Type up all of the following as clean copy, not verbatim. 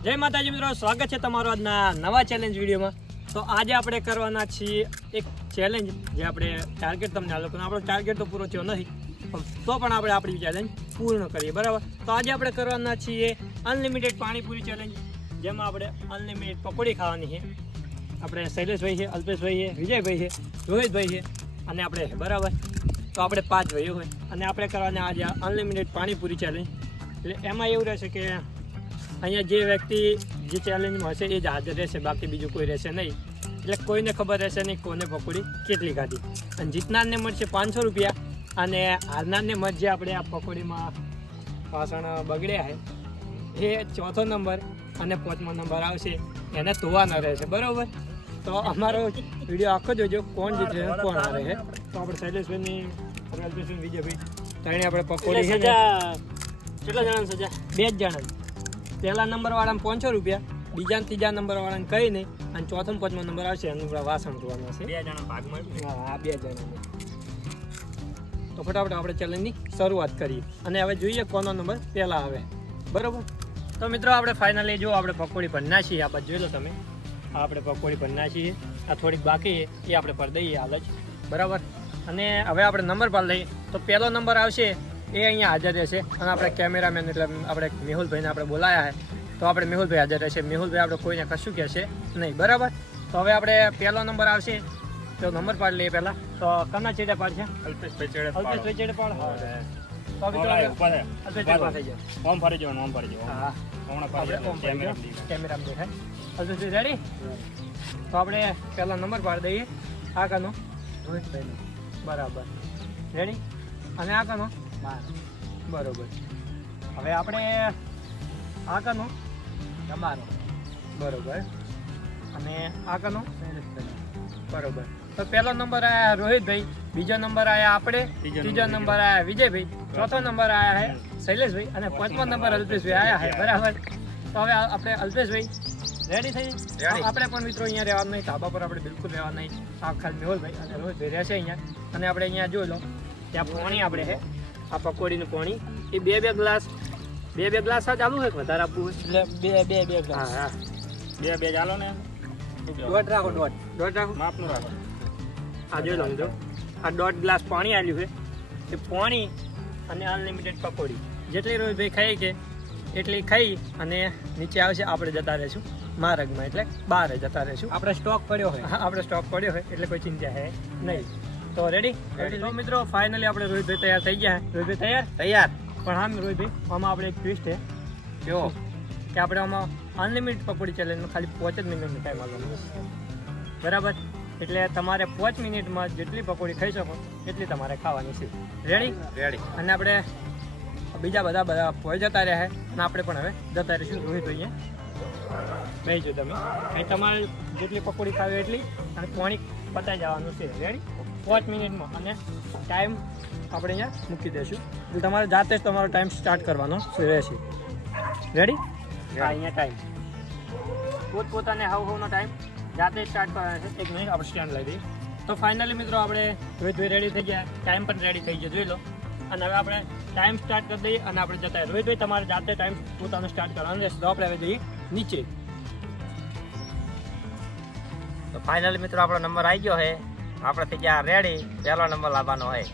જય માતાજી મિત્રો, સ્વાગત છે તમારું આજના નવા ચેલેન્જ વિડીયોમાં. તો આજે આપણે કરવાના છીએ એક ચેલેન્જ, જે આપણે ટાર્ગેટ તમને આ લોકોનો આપણો ટાર્ગેટ તો પૂરો થયો નથી, તો પણ આપણે આપણી ચેલેન્જ પૂર્ણ કરીએ, બરાબર. તો આજે આપણે કરવાના છીએ અનલિમિટેડ પાણીપુરી ચેલેન્જ, જેમાં આપણે અનલિમિટેડ પકોડી ખાવાની છે. આપણે શૈલેષભાઈ છે, અલ્પેશભાઈ છે, વિજયભાઈ છે, રોહિતભાઈ છે અને આપણે છે, બરાબર. તો આપણે 5 ભાઈઓ હોય અને આપણે કરવાના આજે અનલિમિટેડ પાણીપુરી ચેલેન્જ. એટલે એમાં એવું રહેશે કે અહીંયા જે વ્યક્તિ જે ચેલેન્જમાં હશે એ જ હાજર રહેશે, બાકી બીજું કોઈ રહેશે નહીં. એટલે કોઈને ખબર રહેશે નહીં કોને પકોડી કેટલી ખાધી. અને જીતનારને મળશે 500 રૂપિયા અને હારનારને મળશે આપણે આ પકોડીમાં વાસણ બગડ્યા છે એ 4થો નંબર અને 5મો નંબર આવશે, એને ધોવાના રહેશે, બરાબર. તો અમારો વિડીયો આખો જોજો, કોણ જીતે કોણ હારે છે. તો આપણે શૈલેષભાઈની અલ્પેશભાઈ વિજયભાઈ ત્રણે આપણે પકોડી છે. કેટલા જણાની સજા? 2 જ જણા. પહેલા નંબર વાળાને 500 રૂપિયા, બીજા ત્રીજા નંબર વાળાને કઈ નહીં, અને 4થો 5મો નંબર આવશે એનું વાસણ ધોવાના છે. 2 જણા ભાગમાં. હા, 2 જણા. તો ફટાફટ આપણે ચેલેન્જની શરૂઆત કરીએ અને હવે જોઈએ કોનો નંબર પહેલા આવે, બરોબર. તો મિત્રો આપણે ફાઇનલી જો આપણે પકોડી ભરના છીએ, આ બાજુ જોઈ લો તમે, આપણે પકોડી ભરના છીએ. આ થોડીક બાકી એ આપણે ભરી દઈએ હાલ જ, બરાબર. અને હવે આપણે નંબર પર લઈએ. તો પહેલો નંબર આવશે એ અહીંયા હાજર રહેશે અને આપણે કેમેરામેન એટલે આપણે મેહુલભાઈને આપણે બોલાયા છે, તો આપણે મેહુલભાઈ હાજર રહેશે. મેહુલભાઈ આપણે કોઈને કશું કહેશે નહીં, બરાબર. તો હવે આપણે પહેલો નંબર આવશે તો નંબર પાડ લઈએ પહેલાં. તો કના ચેડે પાડશે? અલ્પેશભાઈ ચેડે પાડ. અલ્પેશભાઈ ચેડે પાડ. હા, તો મિત્રો અલ્પેશભાઈ પાસે જાઓ. ઓમ ફરી જવાનું, ઓમ ફરી જવાનું. હા, કેમેરામાં દેખાય. અલ્પેશભાઈ રેડી? તો આપણે પહેલા નંબર પાડી દઈએ. આ કનો? રોહિતભાઈનો. બરાબર, રેડી. અને આ કનો? બરોબર. હવે આપણે આ કનો? તમારો. બરોબર. અને આ કનો? બરોબર. તો પહેલો નંબર આયા રોહિતભાઈ, બીજો નંબર આયા આપણે, ત્રીજો નંબર આયા વિજયભાઈ, 4થો નંબર આયા છે શૈલેષભાઈ અને 5મો નંબર અલ્પેશભાઈ આયા છે, બરાબર. તો હવે આપણે અલ્પેશભાઈ રેડી થઈ. આપણે પણ મિત્રો અહીંયા રહેવાનું નહીં, ધાબા પર આપણે બિલકુલ રહેવાનું નહીં. આ ખાલી મેહુલભાઈ અને રોહિતભાઈ રહેશે અહીંયા. અને આપણે અહીંયા જોઈ લો ત્યાં પાણી આપણે છે, આ પકોડીનું પાણી એ 2 ગ્લાસ, 2 ગ્લાસ ચાલુ હોય, વધારે આપવું હોય એટલે 2 ગ્લાસ. હા, 2 ચાલો ને. દોઢ રાખો, દોઢ રાખો, માપનું રાખો. આ જોઈ લો મિત્રો, આ 1.5 ગ્લાસ પાણી આવ્યું છે. એ પાણી અને અનલિમિટેડ પકોડી જેટલી રોહિતભાઈ ખાઈ કે એટલી ખાઈ અને નીચે આવશે, આપણે જતા રહીશું માર્ગમાં, એટલે બહાર જતા રહીશું. આપણે સ્ટોક પડ્યો હોય. હા, આપણે સ્ટોક પડ્યો હોય એટલે કોઈ ચિંતા છે નહીં. તો રેડી? તો મિત્રો ફાઇનલી આપણે રોહિતભાઈ તૈયાર થઈ ગયા. રોહિતભાઈ તૈયાર? પણ હા રોહિતભાઈ, આમાં આપણે એક ટ્વિસ્ટ છે કેવો કે આપણે આમાં અનલિમિટેડ પકોડી ચેલેન્જમાં ખાલી 5 જ મિનિટનો ટાઈમ આવવાનો, બરાબર. એટલે તમારે 5 મિનિટમાં જેટલી પકોડી ખાઈ શકો એટલી તમારે ખાવાની છે. રેડી? રેડી. અને આપણે બીજા બધા પોઈ જતા રહ્યા છે અને આપણે પણ હવે જતા રહીશું. રોહિતભાઈ બેસજો તમે, અહીં તમારે જેટલી પકોડી ખાવી એટલી અને પાણી પતાવી જવાનું છે. રેડી? 5 મિનિટમાં. અને ટાઈમ આપણે અહીંયા મૂકી દઈશું એટલે તમારે જાતે જ તમારો ટાઈમ સ્ટાર્ટ કરવાનો રહેશે. રેડી? હા, અહીંયા ટાઈમ પોતપોતાને હવનો ટાઈમ જાતે સ્ટાર્ટ કરવાનો છે. 1 મિનિટ આપણે સ્ટેન્ડ લઈ દઈએ. તો ફાઇનલી મિત્રો આપણે રોહિતભાઈ રેડી થઈ ગયા, ટાઈમ પણ રેડી થઈ ગયો, જોઈ લો. અને હવે આપણે ટાઈમ સ્ટાર્ટ કરી દઈએ અને આપણે જતા. રોહિતભાઈ તમારે જાતે ટાઈમ પોતાનો સ્ટાર્ટ કરવાનો રહેશે. તો આપણે હવે જઈએ નીચે. તો ફાઇનલી મિત્રો આપણો નંબર આવી ગયો છે, આપણે થઈ ગયા રેડી. પહેલો નંબર લાવવાનો હોય.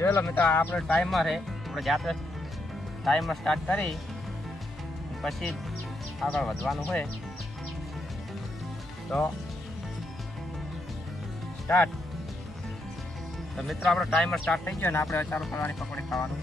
જોઈ લો મિત્રો, આપણો ટાઈમર છે, આપણે જાતે ટાઈમર સ્ટાર્ટ કરી પછી આગળ વધવાનું હોય. તો સ્ટાર્ટ. તો મિત્રો આપણો ટાઈમર સ્ટાર્ટ થઈ ગયો અને આપણે ચાલુ કરવાની પકોડી ખાવાનું.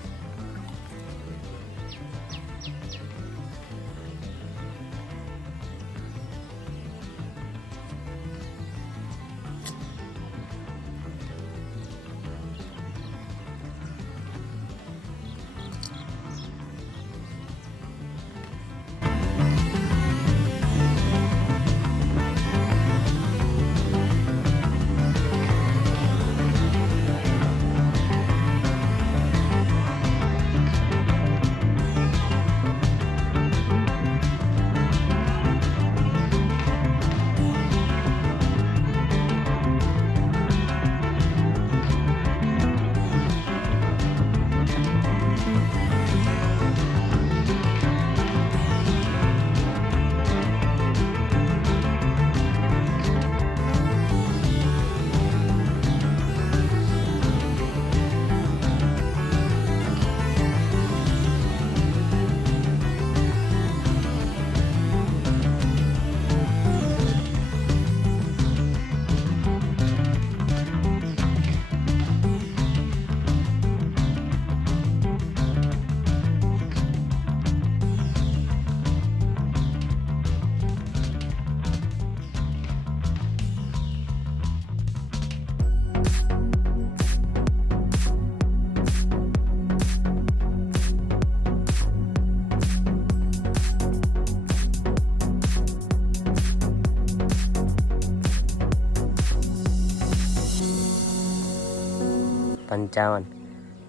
55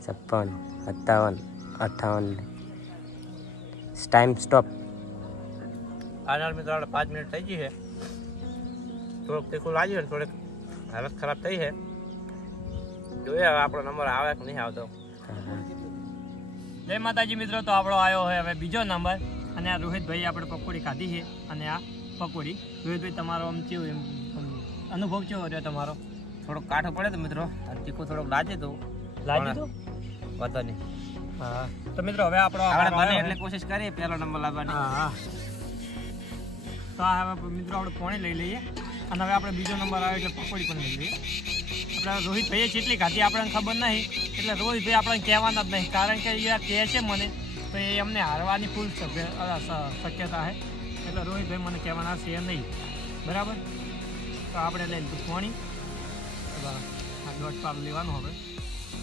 56 57 58 ટાઈમ સ્ટોપ. ફાઇનલ મિત્રો આપણે 5 મિનિટ થઈ ગઈ છે. થોડુંક તીખું લાગ્યું ને થોડીક હાલત ખરાબ થઈ છે. જોઈએ હવે આપણો નંબર આવે કે નહીં આવતો. જય માતાજી મિત્રો, તો આપણો આવ્યો હોય હવે બીજો નંબર. અને આ રોહિતભાઈ આપણે પકોડી ખાધી છે. અને આ પકોડી રોહિતભાઈ તમારો આમ કેવું એમ અનુભવ કેવો રહ્યો તમારો? થોડુંક કાઠું પડે તો મિત્રો, તીખું થોડુંક લાગે તો લાગ્યું તો વાંધો નહીં. હા તો મિત્રો હવે આપણો આપણે આવ્યો બને હોય. એટલે કોશિશ કરીએ પહેલો નંબર લાવવાની. હા તો આ હવે મિત્રો આપણે પાણી લઈ લઈએ. અને હવે આપણે બીજો નંબર આવે એટલે પકોડી પણ લઈ લઈએ. આપણે રોહિતભાઈએ જેટલી ખાધી આપણને ખબર નહીં, એટલે રોહિતભાઈ આપણને કહેવાના જ નહીં. કારણ કે એ કહે છે મને તો એ અમને હારવાની ફૂલ શક્યતા છે. એટલે રોહિતભાઈ મને કહેવાના છે નહીં, બરાબર? તો આપણે લઈ લીધું પાણી. આ દોઢ પાર લેવાનું હવે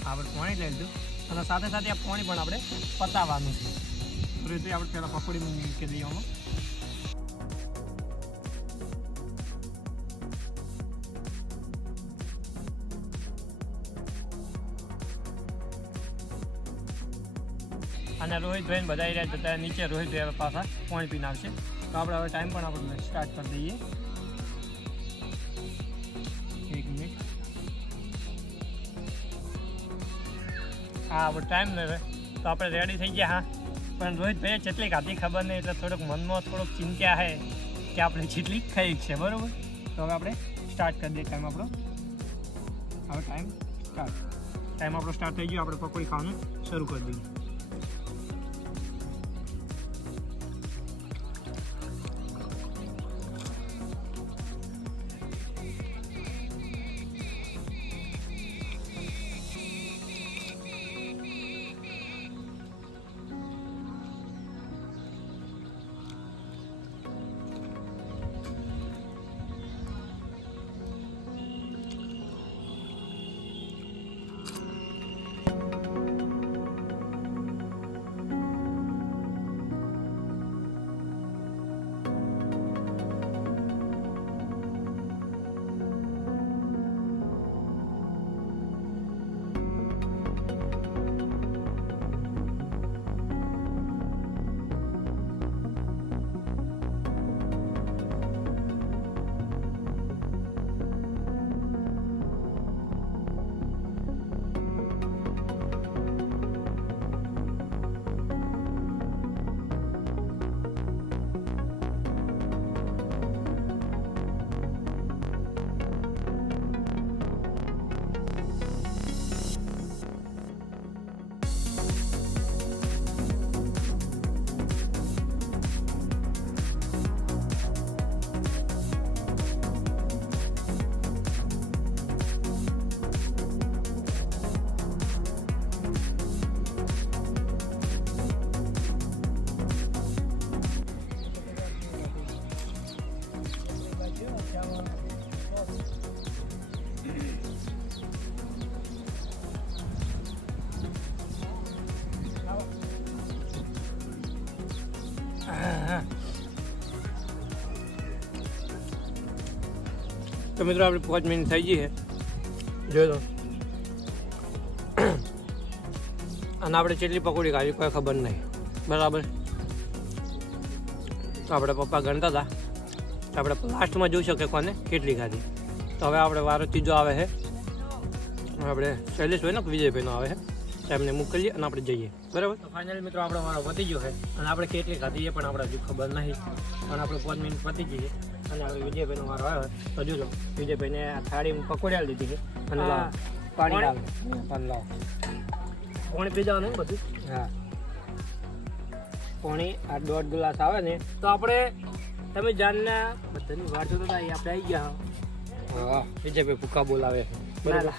આપણે પાણી લઈ લીધું. અને સાથે સાથે આ પાણી પણ આપણે પતાવવાનું છે. રોહિતભાઈ આપણે પહેલાં પકોડી મૂકી દઈએ આમાં. અને રોહિતભાઈને બધા રહ્યા જતા નીચે રોહિતભાઈ હવે પાછા પાણી પીને આવશે. તો આપણે હવે ટાઈમ પણ આપણે સ્ટાર્ટ કરી દઈએ. 1 મિનિટ. હા આપણે ટાઈમ લેવે તો આપણે રેડી થઈ ગયા. હા પણ રોહિતભાઈએ જેટલી ખાધી ખબર નહીં, એટલે થોડુંક મનમાં થોડુંક ચિંતા છે કે આપણે જેટલી ખાઈ છે, બરાબર? તો હવે આપણે સ્ટાર્ટ કરી દઈએ. ટાઈમ આપણો હવે ટાઈમ આપણો સ્ટાર્ટ થઈ ગયો. આપણે પકોડી ખાવાનું શરૂ કરી દઈએ. તો મિત્રો આપણે 5 મિનિટ થઈ ગઈ છે, જોઈ લો. અને આપણે કેટલી પકોડી ખાવી કોઈ ખબર નહીં, બરાબર? તો આપણે પપ્પા ગણતા હતા, તો આપણે લાસ્ટમાં જોઈ શકીએ કોને કેટલી ખાધી. તો હવે આપણે વારો ત્રીજો આવે છે. આપણે શૈલેષભાઈ ને વિજયભાઈનો આવે છે, તો એમને મોકલીએ અને આપણે જઈએ, બરાબર? તો ફાઇનલી મિત્રો આપણો વારો પતી ગયો છે. અને આપણે કેટલી ખાધી એ પણ આપણે હજુ ખબર નહીં, પણ આપણે 5 મિનિટ પતી જઈએ. અને આપણે વિજયભાઈનો વારો આવ્યો તો જોજો. વિજયભાઈને આ થાળીમાં પકોડી આલી દીધી છે. અને પાણી લાવો, પાણી પી જવાનું બધું. હા, પાણી આ 1.5 ગ્લાસ આવે ને. તો આપણે તમે જાણના બધાની વાર જોતા હતા, આપણે આવી ગયા. હા, વિજયભાઈ ભૂકા બોલાવે બરાબર.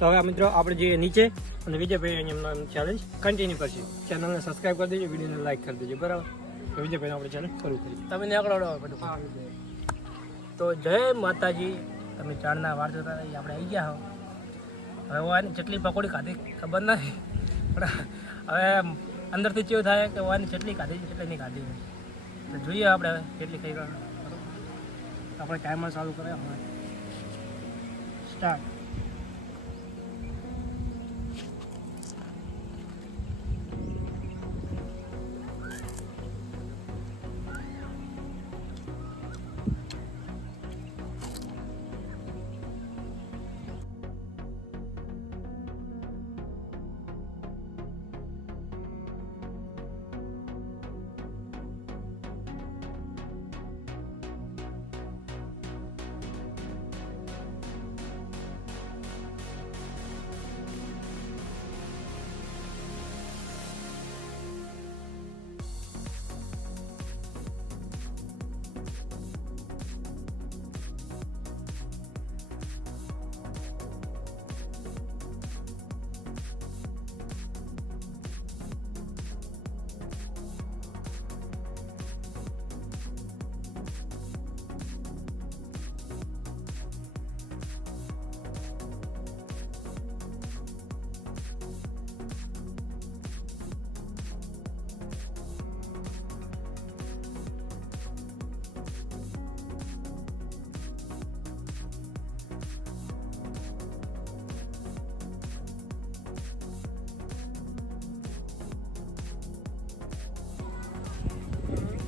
તો હવે મિત્રો આપણે જઈએ નીચે અને વિજયભાઈ એમનો ચેલેન્જ કન્ટિન્યુ કરશે. ચેનલને સબસ્ક્રાઈબ કરી દેજો, વિડીયોને લાઈક કરી દેજો, બરાબર? તો વિજયભાઈને આપણે ચેલેન્જ શરૂ કરીએ. તમે નીકળો બધું. તો જય માતાજી. તમે ચારના વાર જોતા હતા, આપણે આવી ગયા હો. હવે ઓવાની જેટલી પકોડી ખાધી ખબર નથી, પણ હવે અંદરથી કેવું થાય કે ઓવાની જેટલી ખાધી છે એટલી નહીં ખાધી. તો જોઈએ આપણે કેટલી ખાઈ ગયા. આપણે ટાઈમર ચાલુ કરે સ્ટાર્ટ.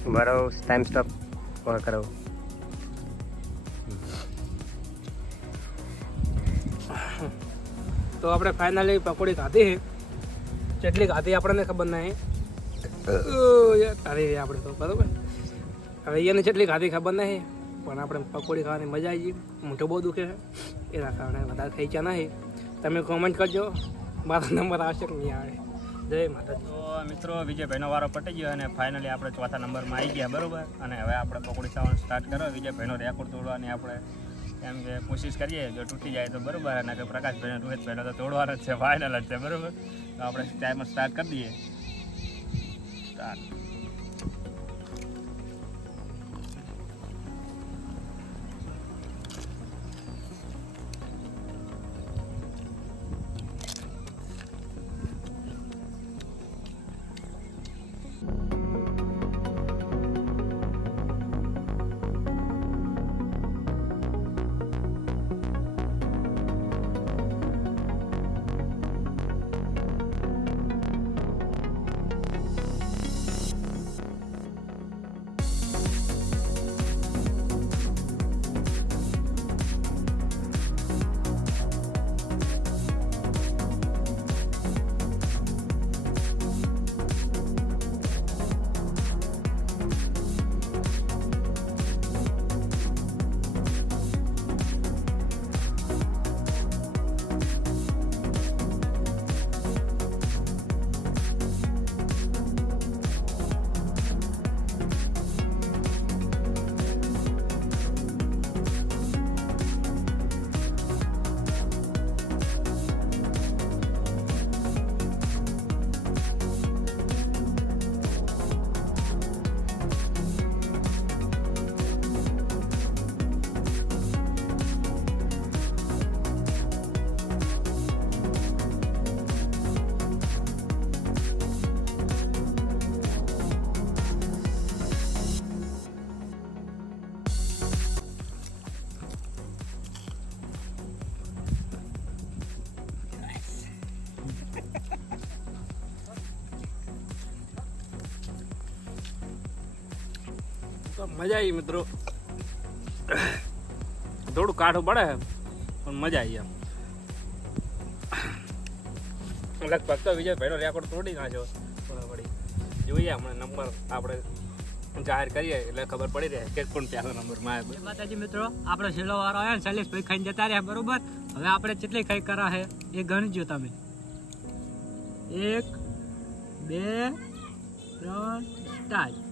ઊભા રહો, ટાઈમ સ્ટોપ ઓન કરો. તો આપણે ફાઇનલી પકોડી ખાધી છે. જેટલી ખાધી આપણને ખબર નહીં. ખાધી આપણે તો બરાબર. હવે એને જેટલી ખાધી ખબર નહીં, પણ આપણે પકોડી ખાવાની મજા આવી ગઈ. મોઢું બહુ દુખે છે એના કારણે વધારે ખાઈ ગયા નહીં. તમે કોમેન્ટ કરજો મારો નંબર આવશે કે નહીં આવે. જય માતાજી. તો મિત્રો વિજયભાઈનો વારો પટી ગયો અને ફાઇનલી આપણે ચોથા નંબરમાં આવી ગયા બરોબર. અને હવે આપણે પકોડી ખાવાનું સ્ટાર્ટ કરો. વિજયભાઈનો રેકોર્ડ તોડવાની આપણે એમ કે કોશિશ કરીએ. જો તૂટી જાય તો બરોબર, અને કે પ્રકાશભાઈને રોહિતભાઈનો તો તોડવાનો જ છે, ફાઇનલ જ છે બરોબર. તો આપણે ટાઈમર સ્ટાર્ટ કરી દઈએ. સ્ટાર્ટ. તો મજા આવી મિત્રો. થોડું કાઠું પડે પણ મજા આવી એમ. લગભગ તો વિજયભાઈનો રેકોર્ડ તોડી નાખ્યો. વળી જોઈએ હમણાં નંબર આપણે જાહેર કરીએ એટલે ખબર પડી રહે કે કોણ પહેલો નંબરમાં આવે. માતાજી મિત્રો, આપણો છેલ્લો વારો આવ્યો. શૈલેષભાઈ ખાઈને જતા રહ્યા બરોબર. હવે આપણે કેટલી ખાઈ કરા છે એ ગણજો તમે. 1 2 3 સ્ટાર્ટ.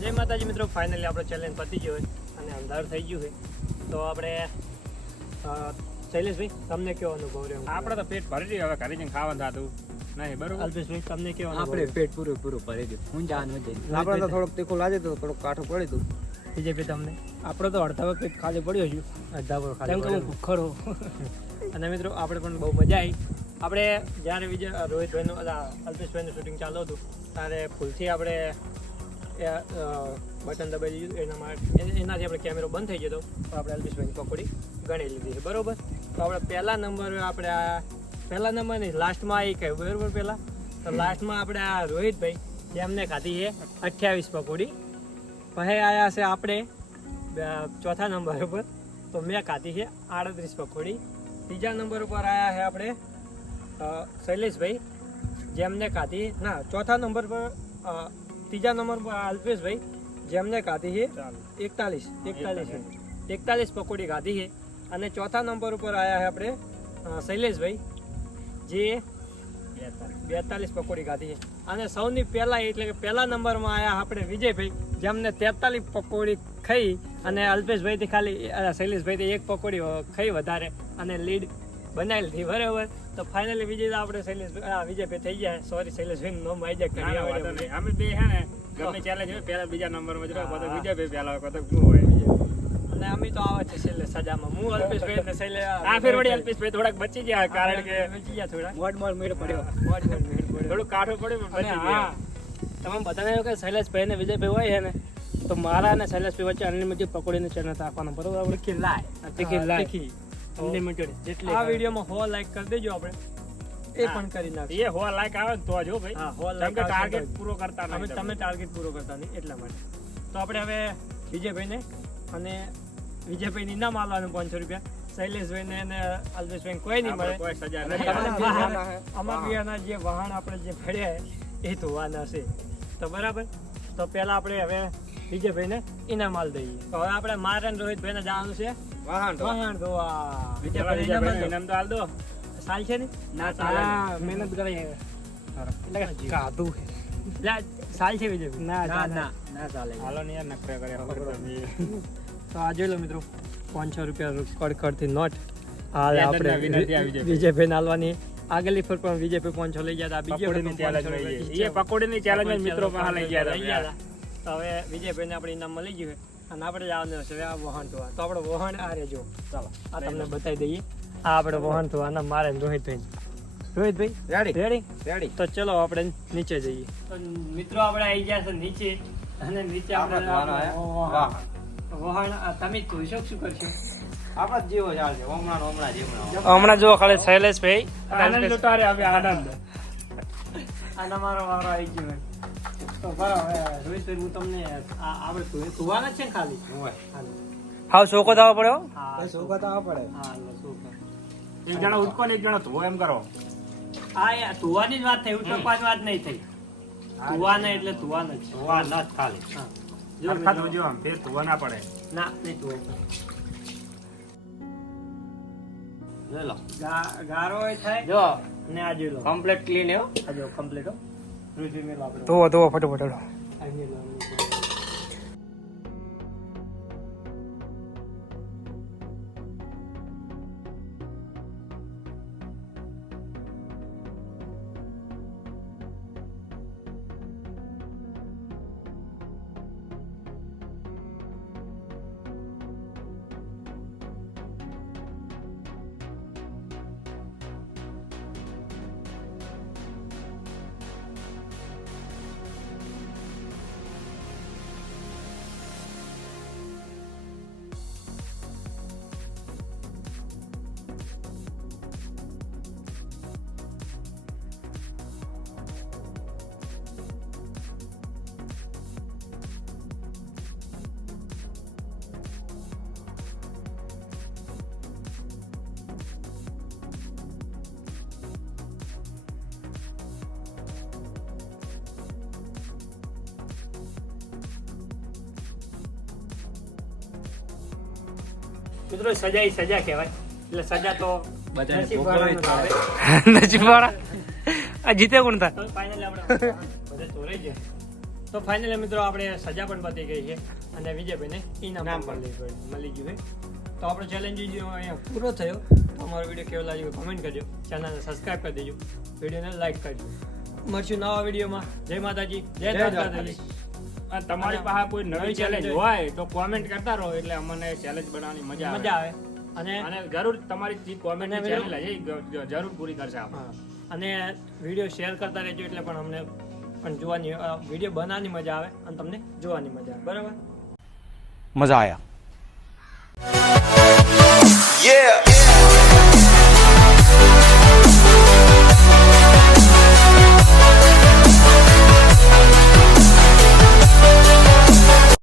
જય માતાજી મિત્રો, ફાઇનલી આપણો ચેલેન્જ પતી ગયો હોય અને અંધારું થઈ ગયું છે. તો આપણે શૈલેષભાઈ, તમને કેવો અનુભવ રહ્યો? આપણે તો પેટ ભરી રહ્યું, હવે ઘરે જઈને ખાવાનું થતું નહીં બરોબર. અલ્પેશભાઈ, તમને કેવો અનુભવ આપણે રહ્યો? પેટ પૂરું ભરી દઉં. હું જાણ નથી. આપણે તો થોડુંક તીખું લાગે તો થોડુંક કાઠું પડી હતું. વિજયભાઈ, તમને? આપણે તો અડધા વખત ખાલી પડ્યો છું. અડધા પર કેમ કે હું ખાલી ભૂખડો. અને મિત્રો, આપણે પણ બહુ મજા આવી. આપણે જ્યારે રોહિતભાઈનું અલ્પેશભાઈનું શૂટિંગ ચાલુ હતું ત્યારે ભૂલથી આપણે બટન દબાવી દીધું. એનાથી આપણે કેમેરો બંધ થઈ ગયો. તો આપણે અલ્પેશભાઈની પકોડી ગણી લીધી છે બરોબર. તો આપણે પહેલા નંબર નહીં, લાસ્ટમાં આવી કહ્યું બરોબર. પહેલાં તો લાસ્ટમાં આપણે આ રોહિતભાઈ જેમને ખાધી છે 28 પકોડી. પછી આવ્યા છે આપણે ચોથા નંબર ઉપર, તો મેં ખાધી છે 38 પકોડી. ત્રીજા નંબર ઉપર આવ્યા છે આપણે શૈલેષભાઈ જેમને ખાધી ના ચોથા નંબર પર ત્રીજા નંબર પર અલ્પેશભાઈ જેમને ખાધી છે 41 પકોડી ખાધી છે. અને ચોથા નંબર ઉપર આવ્યા છે આપણે શૈલેષભાઈ જે 42 પકોડી ખાધી છે. અને સૌની પહેલા એટલે કે પહેલા નંબરમાં આવ્યા આપણે વિજયભાઈ જેમને 43 પકોડી ખાઈ અને અલ્પેશભાઈથી ખાલી શૈલેષભાઈથી એક પકોડી ખાઈ વધારે અને લીડ બનાવેલી હતી બરાબર. તો ફાઇનલી વિજય આપણે વિજયભાઈ થઈ ગયા. સોરી શૈલેષભાઈ નો માઈ જાય અમે બે હે ને ગમે ચેલેન્જ હોય પહેલા બીજા નંબરમાં જ રહો, પછી વિજયભાઈ પહેલા હોય, પછી શું હોય. અને અમે તો આવે છે છેલ્લે સજામાં હું અલ્પેશભાઈ ને શૈલે આ ફેર વળી અલ્પેશભાઈ થોડાક બચી ગયા, કારણ કે બચી ગયા થોડા મોડ મેળ પડ્યો. થોડું કાઠું પડ્યું પણ અને બચી હા ગયા. તમે બધાને એવું કે શૈલેષભાઈ ને વિજયભાઈ હોય છે ને તો મારા અને શૈલેષભાઈ વચ્ચે અનલિમિટેડ પકોડીની ચેનલ રાખવાનો બરોબર. આપણે તીખી અનલિમિટેડ જેટલી આ વિડીયોમાં 100 લાઈક કરી દેજો આપણે એ પણ કરી નાખીએ. એ હો લાઈક આવે ને તો જ હો ભાઈ. હા 100 કેમ લાઈક કે ટાર્ગેટ પૂરો કરતા અમે નહીં તમે ટાર્ગેટ પૂરો કરતા નહીં એટલા માટે. તો આપણે હવે વિજયભાઈને અને વિજયભાઈને ઇનામ આપવાનું 500 રૂપિયા. શૈલેષભાઈને અને અલ્પેશભાઈને કોઈ નહીં મળે. કોઈ સજા અને નહીં. આમાં બીજાના જે વાહન આપણે જે ફળ્યા એ ધોવાના છે. તો બરાબર. તો પહેલા આપણે હવે વિજયભાઈને ઇનામ આલ દઈએ. તો હવે આપણે મારે અને રોહિતભાઈને જવાનું છે વાહન તો. વાહન ધોવા. ચાલો, વિજયભાઈને ઇનામ આલ દો. ઇનામ તો હાલ દો. સાલ છે ને ના ચાલે. હા મહેનત કરે એટલે કે કાધું છે. લા, સાલ છે વિજયભાઈ ના ના ચાલે. હાલો ને યાર, નખરે કરે ખબર તમે. તો આ જોઈ લો મિત્રો 500 રૂપિયા કડકડથી નોટ હાલ આપણે આપણે winner થયા વિજયભાઈ. વિજયભાઈ નાલવાની. આગલી ફર પણ વિજયભાઈ 500 લઈ ગયા હતા. બીજી વખત પકોડીની પણ 500 challenge લઈ માં ગયા. એ પકોડીની challenge માં મિત્રો પાસે લઈ ગયા હતા. તો હવે વિજયભાઈને આપણે ઇનામ મળી ગયું છે અને આપણે જવાનું છે હવે આ વહાણ ધોવા. તો આપણે વહાણ આ રેજો ચાલો આ તમને બતાવી દઈએ. આ આપણે વહાણ ધોવાના મારે ને રોહિતભાઈ રેડી રેડી. રેડી. તો ચલો આપણે નીચે જઈએ. તો મિત્રો આપણે આવી ગયા છે નીચે અને નીચે આપણે ધોવાનો હે? વાહ. વહાણ તમે જોઈશો શું કરશો? આપણા જ જેવો ચાલશે. હમણાં જેવડો. હમણાં જો ખાલી શૈલેષભાઈ આનંદ લૂંટારે હવે આનંદ. આના મારો વારો આવી ગયો છે. તો બરાબર રોહિતભાઈ હું તમને આપણે ધોવાના જ છે ને ખાલી હોય. હાલો. હાવ ચોખ્ખો થવો પડ્યો. હા સોકા તો પડે. હાલો ચોખ્ખો. એક જણા ઉચકો ને એક જણા ધોવો એમ કરો. હા યાર ધોવાની જ વાત થઈ ઉઠકવાની વાત નહીં થઈ. ધોવાના એટલે ધોવાના જ છે. ધોવા ન જ ખાલી. હા. સરખા ધોજો આમ, ફેર ધોવા ના પડે. ના નહીં ધોવા. જોઈ લો. ગારો થાય જો ને આ જોઈ લો કમ્પ્લીટ ક્લીન હો. આ જો કમ્પ્લીટ હો. રોહિતભાઈ મેલો આપણે ધોવો ફટાફટ. આ મેલો. મિત્રો સજા ઈ સજા કહેવાય. એટલે સજા તો બધાને નસીબવાળાનું જ આવે. નજીબવાળા આ જીતે કોણ તા? તો finally આપણે બધા ચોરાઈ ગયા. તો ફાઇનલી મિત્રો આપણે સજા પણ પતી ગઈ છે અને વિજયભાઈને ઇનામ પણ મળી ગયું છે. તો આપણો ચેલેન્જ અહીંયા પૂરો થયો. તો અમારો વિડીયો કેવો લાગ્યો કમેન્ટ કરજો, ચેનલને સબસ્ક્રાઇબ કરી દેજો, વિડીયોને લાઈક કરજો. મળશું નવા વિડીયોમાં. જય માતાજી, જય દ્વારકાધીશ. અને તમારી પાસે કોઈ નવી ચેલેન્જ હોય તો કોમેન્ટ કરતા રહો, એટલે અમને ચેલેન્જ બનાવવાની મજા મજા આવે. આવે અને અને જરૂર તમારી જે કોમેન્ટ અને ચેનલ છે એ જરૂર પૂરી કરશે આપણે. હા, અને વિડીયો શેર કરતા રહેજો એટલે પણ અમને પણ જોવાની વિડીયો બનાવવાની મજા આવે અને તમને જોવાની મજા આવે. બરાબર. मजा आया। Yeah.